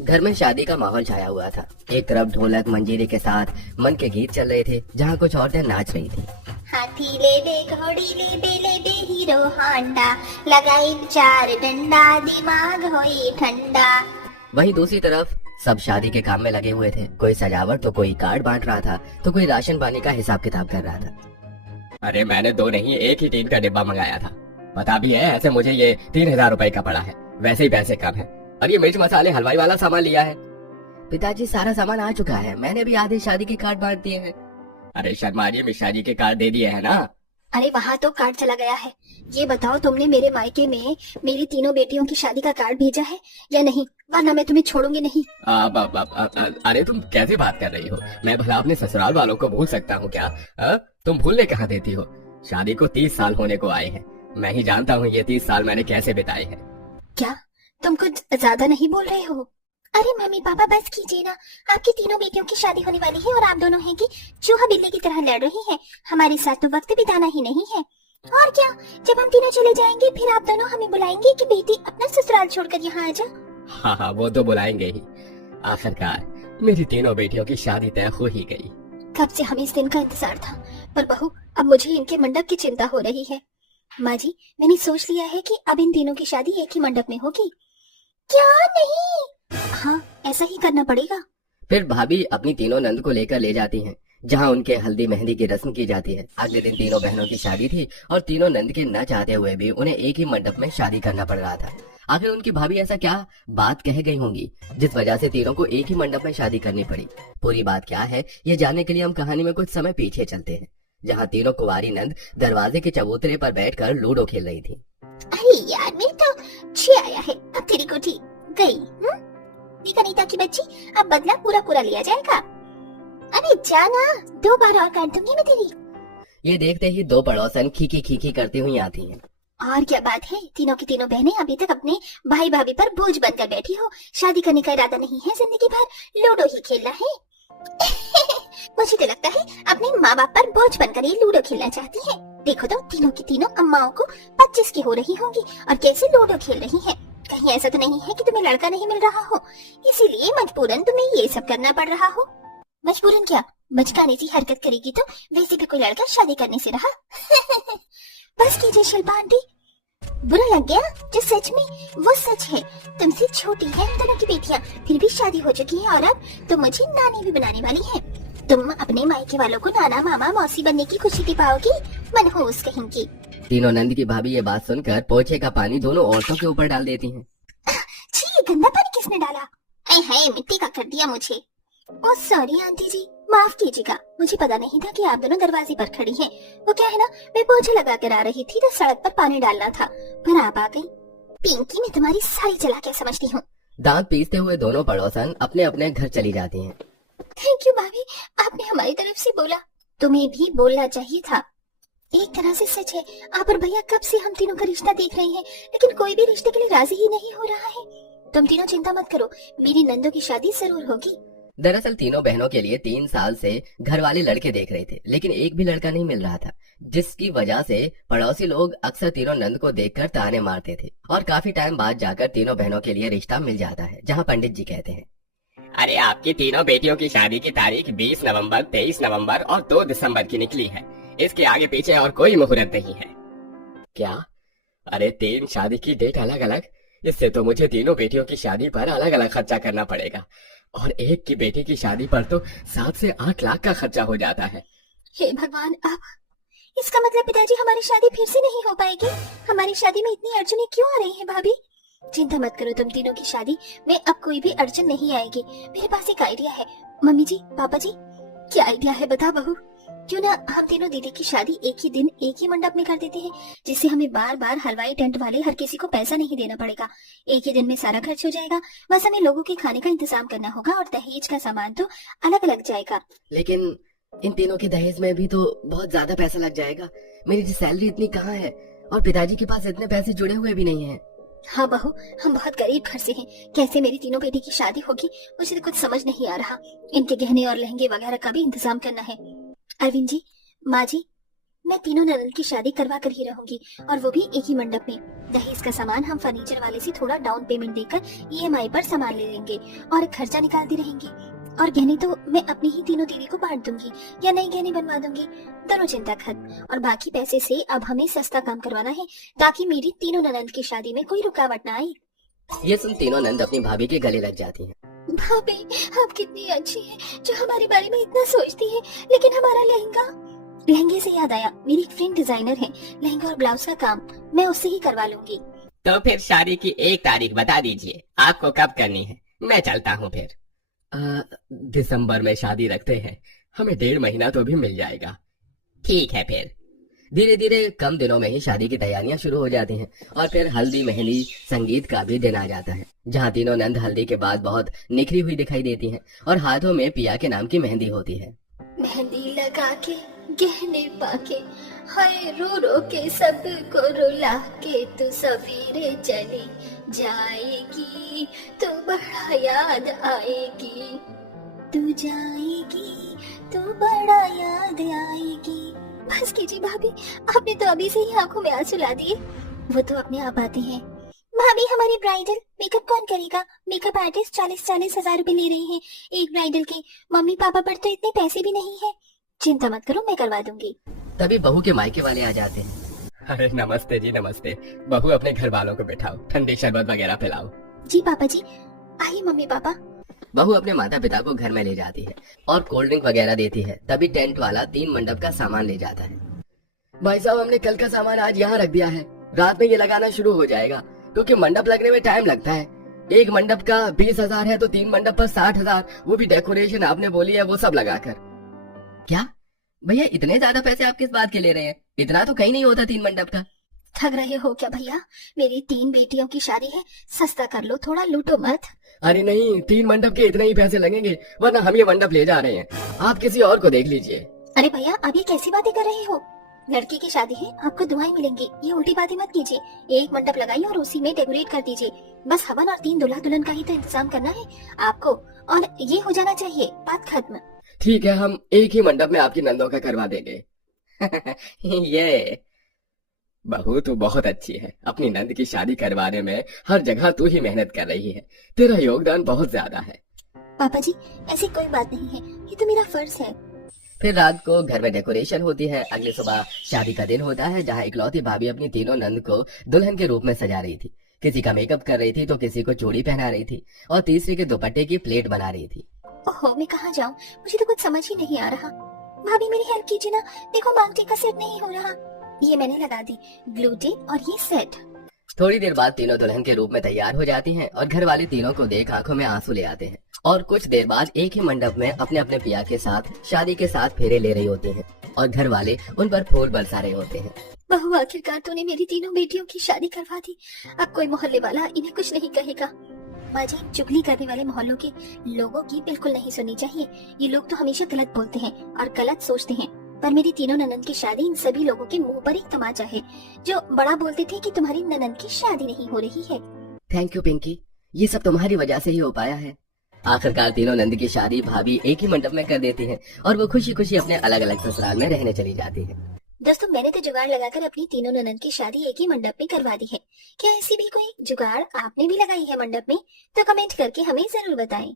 घर में शादी का माहौल छाया हुआ था। एक तरफ ढोलक मंजीरे के साथ मन के गीत चल रहे थे, जहाँ कुछ औरतें नाच रही थी। हाथी ले बे घोड़ी ले बे हीरो हांडा, लगाई चार डंडा, दिमाग होई ठंडा। वहीं दूसरी तरफ सब शादी के काम में लगे हुए थे। कोई सजावट तो कोई कार्ड बांट रहा था, तो कोई राशन पानी का हिसाब किताब कर रहा था। अरे मैंने दो नहीं एक ही टीन का डिब्बा मंगाया था। पता भी है ऐसे मुझे ये 3,000 रुपए का पड़ा है। वैसे ही पैसे कम है। और ये मिर्च मसाले हलवाई वाला सामान लिया है। पिताजी सारा सामान आ चुका है, मैंने भी आधे शादी के कार्ड बांट दिए हैं। अरे शर्मा जी मिश्रा जी के कार्ड दे दिए है ना। अरे वहाँ तो कार्ड चला गया है। ये बताओ तुमने मेरे मायके में मेरी तीनों बेटियों की शादी का कार्ड भेजा है या नहीं, वरना मैं तुम्हें छोड़ूंगी नहीं। अरे तुम कैसी बात कर रही हो? मैं भला अपने ससुराल वालों को भूल सकता हूँ क्या? तुम भूलने कहाँ देती हो? शादी को 30 साल होने को आए हैं। मैं ही जानता हूँ ये 30 साल मैंने कैसे बिताए हैं। क्या तुम कुछ ज्यादा नहीं बोल रहे हो? अरे मम्मी पापा बस कीजिए ना, आपकी तीनों बेटियों की शादी होने वाली है और आप दोनों हैं कि चूहा बिल्ली की तरह लड़ रही हैं। हमारे साथ तो वक्त बिताना ही नहीं है। और क्या, जब हम तीनों चले जाएंगे फिर आप दोनों हमें बुलाएंगे कि बेटी अपना ससुराल छोड़कर यहाँ आ जा। हाँ वो तो बुलाएंगे ही। आखिरकार मेरी तीनों बेटियों की शादी तय हो ही गई। कब से हमें इस दिन का इंतजार था, पर बहू अब मुझे इनके मंडप की चिंता हो रही है। माँ जी मैंने सोच लिया है कि अब इन तीनों की शादी एक ही मंडप में होगी। क्या नहीं? हाँ ऐसा ही करना पड़ेगा। फिर भाभी अपनी तीनों नंद को लेकर ले जाती हैं, जहाँ उनके हल्दी मेहंदी की रस्म की जाती है। अगले दिन तीनों बहनों की शादी थी और तीनों नंद के न चाहते हुए भी उन्हें एक ही मंडप में शादी करना पड़ रहा था। आखिर उनकी भाभी ऐसा क्या बात कह गई होंगी जिस वजह से तीनों को एक ही मंडप में शादी करनी पड़ी। पूरी बात क्या है ये जानने के लिए हम कहानी में कुछ समय पीछे चलते हैं, जहाँ तीनों कुंवारी नंद दरवाजे के चबूतरे पर बैठकर लूडो खेल रही थी। अरे यार मेरे तो छी आया है, अब तेरी कोठी गई। देखा नीता की बच्ची, अब बदला पूरा पूरा लिया जाएगा। अरे जाना, 2 बार और काट दूंगी मैं तेरी। ये देखते ही दो पड़ोसन खीखी खीखी करती हुई आती हैं। और क्या बात है, तीनों की तीनों बहनें अभी तक अपने भाई भाभी पर बोझ बनकर बैठी हो। शादी करने का इरादा नहीं है, जिंदगी भर लूडो ही खेलना है। मुझे तो लगता है अपने माँ बाप पर बोझ बनकर ये लूडो खेलना चाहती है। देखो तो तीनों की तीनों अम्माओं को 25 की हो रही होंगी और कैसे लूडो खेल रही हैं। कहीं ऐसा तो नहीं है कि तुम्हें लड़का नहीं मिल रहा हो, इसीलिए मजबूरन तुम्हें ये सब करना पड़ रहा हो। मजबूरन क्या, बचकाने सी हरकत करेगी तो वैसे भी कोई लड़का शादी करने से रहा। बस कीजिए शिल्पा आंटी, बुरा लग गया जो सच में वो सच है। तुमसे छोटी है दोनों की बेटियां, फिर भी शादी हो चुकी है और अब तो मुझे नानी भी बनाने वाली है। तुम अपने मायके वालों को नाना मामा मौसी बनने की खुशी दिखाओगी, मनहूस कहेंगी। तीनों नंद की भाभी ये बात सुनकर पोछे का पानी दोनों औरतों के ऊपर डाल देती हैं। छी, ये गंदा पानी किसने डाला? हाय मिट्टी का कर दिया मुझे। ओ सॉरी आंटी जी, माफ कीजिएगा, मुझे पता नहीं था कि आप दोनों दरवाजे पर खड़ी हैं। वो क्या है ना, मैं पोछा लगा कर आ रही थी तो सड़क पर पानी डालना था, पर आप आ गई। पिंकी मैं तुम्हारी सारी चालाकियां समझती हूँ। दांत पीसते हुए दोनों पड़ोसन अपने अपने घर चली जाती हैं। थैंक यू भाभी, आपने हमारी तरफ से बोला। तुम्हें भी बोलना चाहिए था। एक तरह से सच है, आप और भैया कब से हम तीनों का रिश्ता देख रहे हैं, लेकिन कोई भी रिश्ते के लिए राजी ही नहीं हो रहा है। तुम तीनों चिंता मत करो, मेरी नंदों की शादी जरूर होगी। दरअसल तीनों बहनों के लिए 3 साल से घर वाले लड़के देख रहे थे, लेकिन एक भी लड़का नहीं मिल रहा था, जिसकी वजह से पड़ोसी लोग अक्सर तीनों नंद को देखकर ताने मारते थे। और काफी टाइम बाद जाकर तीनों बहनों के लिए रिश्ता मिल जाता है, जहाँ पंडित जी कहते हैं, अरे आपकी तीनों बेटियों की शादी की तारीख 20 नवंबर, 23 नवंबर और 2 दिसंबर की निकली है। इसके आगे पीछे और कोई मुहूर्त नहीं है। क्या? अरे 3 शादी की डेट अलग अलग? इससे तो मुझे तीनों बेटियों की शादी पर अलग अलग खर्चा करना पड़ेगा, और एक की बेटी की शादी पर तो 7 से 8 लाख का खर्चा हो जाता है। हे भगवान, अब इसका मतलब पिताजी हमारी शादी फिर से नहीं हो पाएगी। हमारी शादी में इतनी अड़चनें क्यों आ रही हैं भाभी? चिंता मत करो तुम तीनों की शादी में अब कोई भी अड़चन नहीं आएगी। मेरे पास एक आइडिया है। मम्मी जी, पापा जी, क्या आइडिया है बता बहू? क्यों ना हम तीनों दीदी की शादी एक ही दिन एक ही मंडप में कर देते हैं, जिससे हमें बार बार हलवाई टेंट वाले हर किसी को पैसा नहीं देना पड़ेगा। एक ही दिन में सारा खर्च हो जाएगा, बस हमें लोगों के खाने का इंतजाम करना होगा और दहेज का सामान तो अलग अलग जाएगा। लेकिन इन तीनों के दहेज में भी तो बहुत ज्यादा पैसा लग जाएगा। मेरी सैलरी इतनी कहाँ है और पिताजी के पास इतने पैसे जुड़े हुए भी नहीं है। हाँ बहू, हम बहुत गरीब घर से हैं, कैसे मेरी तीनों बेटी की शादी होगी मुझे तो कुछ समझ नहीं आ रहा। इनके गहने और लहंगे वगैरह का भी इंतजाम करना है। अरविंद जी, माँ जी, मैं तीनों ननद की शादी करवा कर ही रहूंगी, और वो भी एक ही मंडप में। दहेज का सामान हम फर्नीचर वाले से थोड़ा डाउन पेमेंट देकर ईएमआई पर सामान ले लेंगे और खर्चा निकालती रहेंगी। और गहने तो मैं अपनी ही तीनों दीदी को बांट दूंगी या नई गहने बनवा दूंगी, दोनों चिंता खत्म। और बाकी पैसे से अब हमें सस्ता काम करवाना है ताकि मेरी तीनों ननद की शादी में कोई रुकावट ना आए। ये सुन तीनों नंद अपनी भाभी के गले लग जाती हैं। भाभी, आप कितनी अच्छी हैं जो हमारे बारे में इतना सोचती है। लेकिन हमारा लहंगे से याद आया, मेरी एक फ्रेंड डिजाइनर है, लहंगा और ब्लाउज का काम मैं उससे ही करवा लूंगी। तो फिर शादी की एक तारीख बता दीजिए, आपको कब करनी है, मैं चलता हूँ फिर। दिसंबर में शादी रखते हैं, हमें 1.5 महीना तो भी मिल जाएगा। ठीक है फिर। धीरे धीरे कम दिनों में ही शादी की तैयारियां शुरू हो जाती हैं और फिर हल्दी मेहंदी संगीत का भी दिन आ जाता है, जहां तीनों नंद हल्दी के बाद बहुत निखरी हुई दिखाई देती हैं और हाथों में पिया के नाम की मेहंदी होती है। मेहंदी लगा के गहने पाके, हाय रो रो के सबको रुला के, तू सवेरे चली जाएगी तो बड़ा याद आएगी, तू जाएगी तो बड़ा याद आएगी। बस कीजिए भाभी, आपने तो अभी से ही आंखों में आंसू ला दिए। वो तो अपने आप आते हैं। भाभी, हमारी ब्राइडल मेकअप कौन करेगा? मेकअप आर्टिस्ट 40-40 हजार रुपए ले रहे हैं एक ब्राइडल के। मम्मी पापा पर तो इतने पैसे भी नहीं है। चिंता मत करो, मैं करवा दूंगी। तभी बहू के मायके वाले आ जाते हैं। अरे नमस्ते जी, नमस्ते। बहू अपने घर वालों को बैठाओ, ठंडी शरबत वगैरह पिलाओ। जी पापा जी। आइए मम्मी पापा। बहू अपने माता पिता को घर में ले जाती है और कोल्ड ड्रिंक वगैरह देती है। तभी टेंट वाला 3 मंडप का सामान ले जाता है। भाई साहब, हमने कल का सामान आज यहाँ रख दिया है, रात में ये लगाना शुरू हो जाएगा, क्योंकि मंडप लगने में टाइम लगता है। एक मंडप का 20,000 है तो 3 मंडप पर 60,000, वो भी डेकोरेशन आपने बोली है वो सब लगाकर। क्या भैया, इतने ज्यादा पैसे आप किस बात के ले रहे हैं? इतना तो कहीं नहीं होता 3 मंडप का। ठग रहे हो क्या भैया? मेरी 3 बेटियों की शादी है, सस्ता कर लो थोड़ा, लूटो मत। अरे नहीं, 3 मंडप के इतने ही पैसे लगेंगे, वरना हम ये मंडप ले जा रहे हैं, आप किसी और को देख लीजिए। अरे भैया, आप ये कैसी बातें कर रहे हो? लड़की की शादी है, आपको दुआएं मिलेंगी, ये उल्टी बातें मत कीजिए। एक मंडप लगाइए और उसी में डेकोरेट कर दीजिए। बस हवन और 3 दूल्हा दुल्हन का ही तो इंतजाम करना है आपको, और ये हो जाना चाहिए, बात खत्म। ठीक है, हम एक ही मंडप में आपकी नंदों का करवा देंगे। ये बहू तू बहुत अच्छी है, अपनी नंद की शादी करवाने में हर जगह तू ही मेहनत कर रही है, तेरा योगदान बहुत ज्यादा है। पापा जी, ऐसी कोई बात नहीं है, ये तो मेरा फर्ज है। फिर रात को घर में डेकोरेशन होती है। अगली सुबह शादी का दिन होता है, जहाँ इकलौती भाभी अपनी तीनों नंद को दुल्हन के रूप में सजा रही थी। किसी का मेकअप कर रही थी तो किसी को चूड़ी पहना रही थी और तीसरी के दुपट्टे की प्लेट बना रही थी। ओहो, मैं कहाँ जाऊँ, मुझे तो कुछ समझ ही नहीं आ रहा। भाभी मेरी हेल्प कीजिए ना, देखो मांगटी का सेट नहीं हो रहा। ये मैंने लगा दी ग्लू टेप और ये सेट। थोड़ी देर बाद तीनों दुल्हन के रूप में तैयार हो जाती हैं और घर वाले तीनों को देख आंखों में आंसू ले आते हैं। और कुछ देर बाद एक ही मंडप में अपने अपने पिया के साथ शादी के साथ फेरे ले रही होती हैं और घर वाले उन पर फूल बरसा रहे होते हैं। बहू, आखिरकार तूने मेरी तीनों बेटियों की शादी करवा दी। अब कोई मोहल्ले वाला इन्हें कुछ नहीं कहेगा। माँ जी, चुगली करने वाले मोहल्लों के लोगों की बिल्कुल नहीं सुननी चाहिए। ये लोग तो हमेशा गलत बोलते हैं और गलत सोचते हैं। पर मेरी तीनों ननद की शादी इन सभी लोगों के मुंह पर एक तमाचा है, जो बड़ा बोलते थे कि तुम्हारी ननद की शादी नहीं हो रही है। थैंक यू पिंकी, ये सब तुम्हारी वजह से ही हो पाया है। आखिरकार तीनों नंद की शादी भाभी एक ही मंडप में कर देती है और वो खुशी खुशी अपने अलग अलग ससुराल में रहने चली जाती है। दोस्तों, मैंने तो जुगाड़ लगाकर अपनी तीनों ननद की शादी एक ही मंडप में करवा दी है। क्या ऐसी भी कोई जुगाड़ आपने भी लगाई है मंडप में? तो कमेंट करके हमें जरूर बताएं।